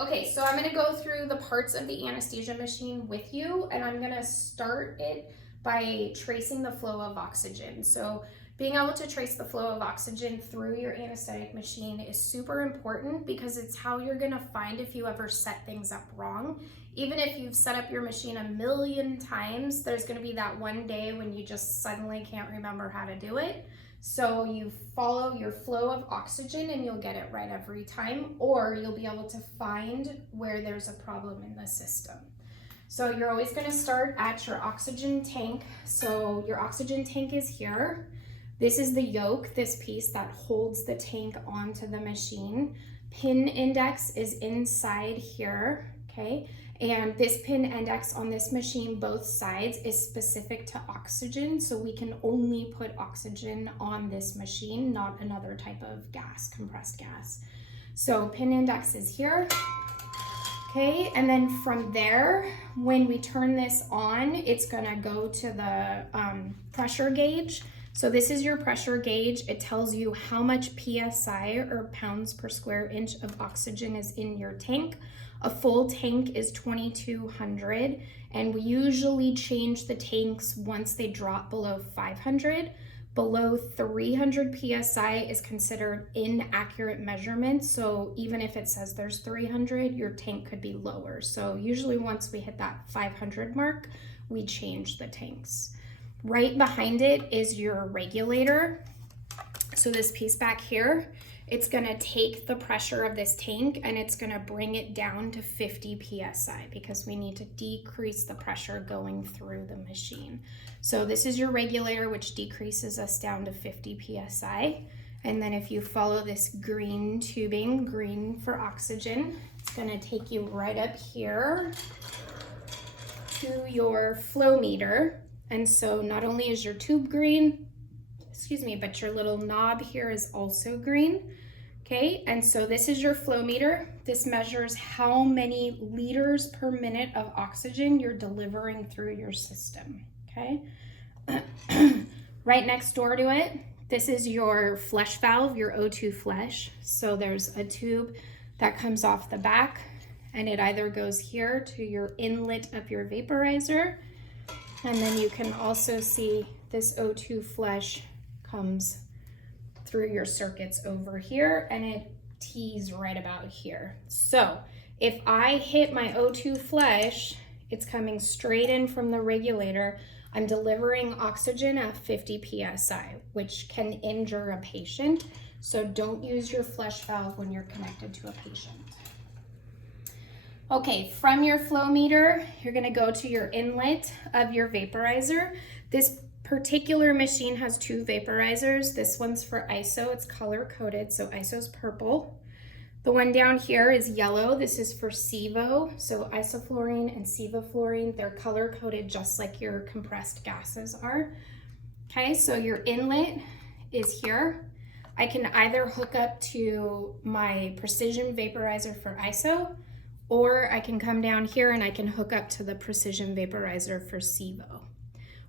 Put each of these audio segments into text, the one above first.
Okay, so I'm gonna go through the parts of the anesthesia machine with you, and I'm gonna start it by tracing the flow of oxygen. So being able to trace the flow of oxygen through your anesthetic machine is super important because it's how you're gonna find if you ever set things up wrong. Even if you've set up your machine a million times, there's gonna be that one day when you just suddenly can't remember how to do it. So you follow your flow of oxygen and you'll get it right every time, or you'll be able to find where there's a problem in the system. So you're always going to start at your oxygen tank. So your oxygen tank is here. This is the yoke, this piece that holds the tank onto the machine. Pin index is inside here, okay? And this pin index on this machine, both sides, is specific to oxygen. So we can only put oxygen on this machine, not another type of gas, compressed gas. So pin index is here. Okay, and then from there, when we turn this on, it's gonna go to the pressure gauge. So this is your pressure gauge. It tells you how much PSI, or pounds per square inch, of oxygen is in your tank. A full tank is 2,200, and we usually change the tanks once they drop below 500. Below 300 PSI is considered inaccurate measurement. So even if it says there's 300, your tank could be lower. So usually once we hit that 500 mark, we change the tanks. Right behind it is your regulator. So this piece back here, it's gonna take the pressure of this tank and it's gonna bring it down to 50 PSI because we need to decrease the pressure going through the machine. So this is your regulator, which decreases us down to 50 PSI. And then if you follow this green tubing, green for oxygen, it's gonna take you right up here to your flow meter. And so not only is your tube green, but your little knob here is also green. Okay, and so this is your flow meter. This measures how many liters per minute of oxygen you're delivering through your system, okay? Right next door to it, this is your flush valve, your O2 flush. So there's a tube that comes off the back, and it either goes here to your inlet of your vaporizer, and then you can also see this O2 flush comes through your circuits over here, and it tees right about here. So if I hit my O2 flush, it's coming straight in from the regulator. I'm delivering oxygen at 50 PSI, which can injure a patient. So don't use your flush valve when you're connected to a patient. Okay, from your flow meter, you're gonna go to your inlet of your vaporizer. This particular machine has two vaporizers. This one's for ISO, it's color coded, so ISO's purple. The one down here is yellow. This is for SIVO, so isoflurane and sevoflurane. They're color coded just like your compressed gases are. Okay, so your inlet is here. I can either hook up to my precision vaporizer for ISO, or I can come down here and I can hook up to the precision vaporizer for SIVO.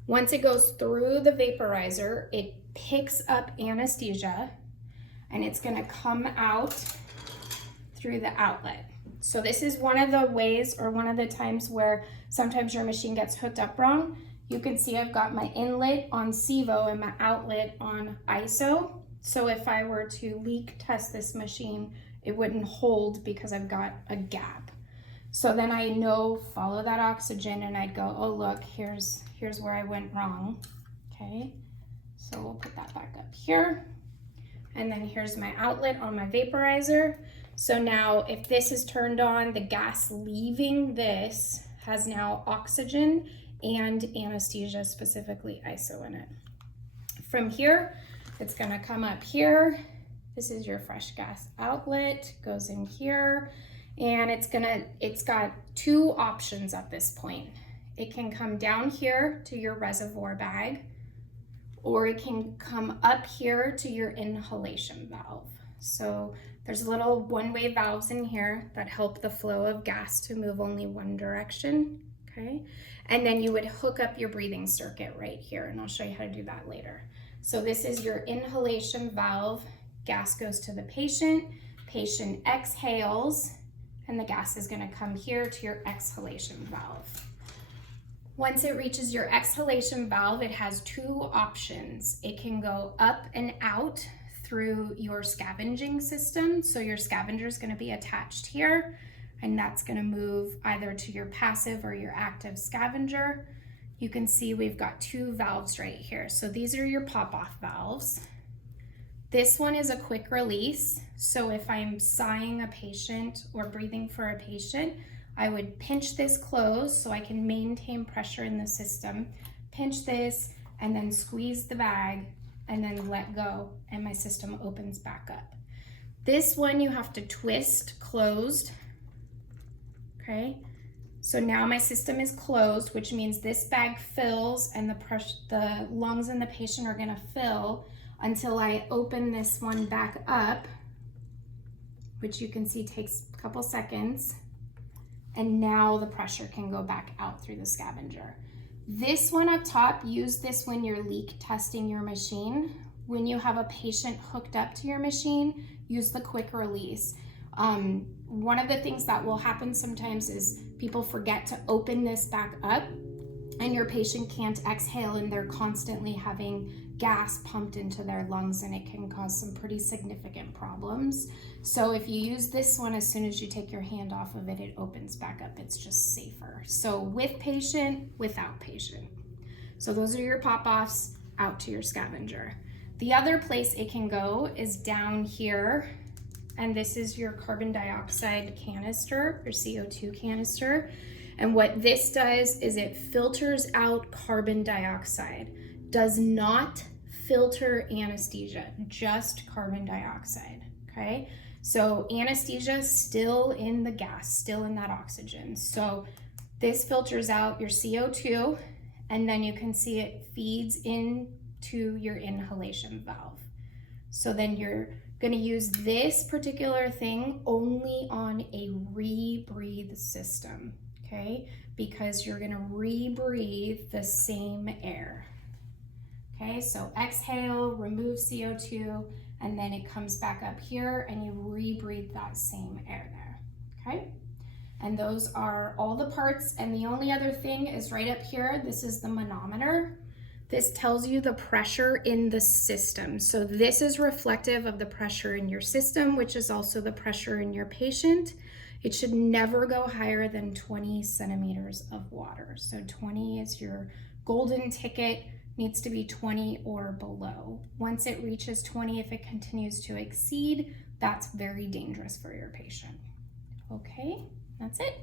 Once it goes through the vaporizer, it picks up anesthesia and it's gonna come out through the outlet. So this is one of the ways, or one of the times where sometimes your machine gets hooked up wrong. You can see I've got my inlet on SIVO and my outlet on ISO. So if I were to leak test this machine, it wouldn't hold because I've got a gap. So then I know, follow that oxygen, and I'd go, oh look, here's where I went wrong. Okay, so we'll put that back up here. And then here's my outlet on my vaporizer. So now if this is turned on, the gas leaving this has now oxygen and anesthesia, specifically ISO, in it. From here, it's gonna come up here. This is your fresh gas outlet, goes in here, and it's got two options at this point. It can come down here to your reservoir bag, or it can come up here to your inhalation valve. So there's little one-way valves in here that help the flow of gas to move only one direction, okay? And then you would hook up your breathing circuit right here, and I'll show you how to do that later. So this is your inhalation valve. Gas goes to the patient, patient exhales, and the gas is going to come here to your exhalation valve. Once it reaches your exhalation valve, it has two options. It can go up and out through your scavenging system. So your scavenger is going to be attached here, and that's going to move either to your passive or your active scavenger. You can see we've got two valves right here. So these are your pop-off valves. This one is a quick release. So if I'm sighing a patient or breathing for a patient, I would pinch this closed so I can maintain pressure in the system, pinch this, and then squeeze the bag, and then let go, and my system opens back up. This one you have to twist closed, okay? So now my system is closed, which means this bag fills and the lungs in the patient are gonna fill until I open this one back up, which you can see takes a couple seconds. And now the pressure can go back out through the scavenger. This one up top, use this when you're leak testing your machine. When you have a patient hooked up to your machine, use the quick release. One of the things that will happen sometimes is people forget to open this back up and your patient can't exhale and they're constantly having gas pumped into their lungs, and it can cause some pretty significant problems. So if you use this one, as soon as you take your hand off of it, it opens back up. It's just safer. So with patient, without patient. So those are your pop-offs out to your scavenger. The other place it can go is down here, and this is your carbon dioxide canister, your CO2 canister. And what this does is it filters out carbon dioxide. Does not filter anesthesia, just carbon dioxide, okay? So anesthesia still in the gas, still in that oxygen. So this filters out your CO2, and then you can see it feeds into your inhalation valve. So then you're gonna use this particular thing only on a rebreathe system, okay? Because you're gonna rebreathe the same air. Okay, so exhale, remove CO2, and then it comes back up here and you rebreathe that same air there, okay? And those are all the parts, and the only other thing is right up here, this is the manometer. This tells you the pressure in the system. So this is reflective of the pressure in your system, which is also the pressure in your patient. It should never go higher than 20 centimeters of water. So 20 is your golden ticket, needs to be 20 or below. Once it reaches 20, if it continues to exceed, that's very dangerous for your patient. Okay, that's it.